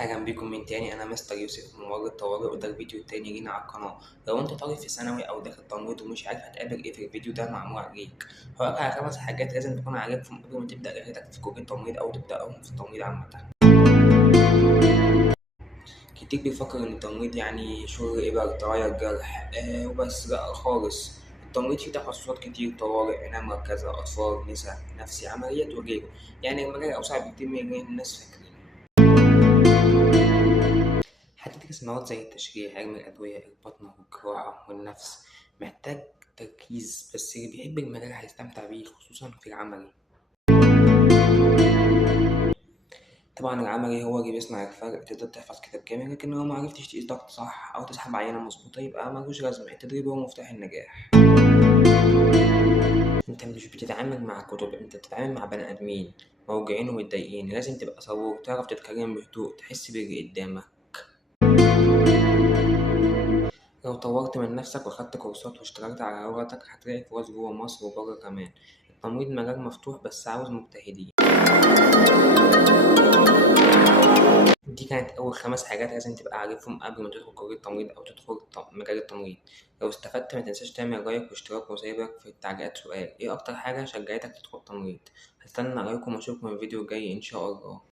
أهلا بيكم من تاني. أنا مستر يوسف من مبادرة طوارئ، وده الفيديو التاني لينا على القناة. لو أنت طالب في ثانوي أو داخل تمريض ومش عارف هتقابل إيه في الفيديو ده معمول عليك. هقولك على 5 حاجات لازم تكون عارفهم قبل ما تبدأ رحلتك في كلية التمريض أو تبدأهم في التمريض عامة. كتير بيفكر إن التمريض يعني شغل إبر تغير جرح وبس، لأ خالص. التمريض فيه تخصصات كتير: طوارئ، عناية مركزة، أطفال، نساء، نفسي، عمليات وغيره. يعني المجال أوسع بكتير من اللي الناس فاكرين. هتدرس مواد زي التشريح، علم الأدوية، الباطنة والجراحة والنفس. محتاج تركيز، بس اللي بيحب المجال هيستمتع بيه خصوصا في العملي. طبعا العملي هو اللي بيصنع الفرق. تقدر تحفظ كتاب كامل، لكن لو معرفتش تقيس ضغط صح أو تسحب عينة مظبوطة يبقى ملوش لازمة. التدريب هو مفتاح النجاح. انت مش بتتعامل مع كتب، انت بتتعامل مع بني آدمين موجوعين ومتضايقين. لازم تبقى صبور، تعرف تتكلم بهدوء، تحس باللي قدامك. لو طورت من نفسك وأخدت كورسات واشتغلت على لغتك هتلاقي فرص جوا مصر وبره كمان. التمريض مجال مفتوح بس عاوز مجتهدين. دي كانت أول 5 حاجات لازم تبقى عارفهم قبل ما تدخل كلية التمريض أو تدخل مجال التمريض. لو استفدت متنساش تعمل لايك واشتراك وسايبك في التعليقات سؤال: إيه أكتر حاجة شجعتك تدخل التمريض؟ هستنى رأيكم وأشوفكم في الفيديو الجاي إن شاء الله.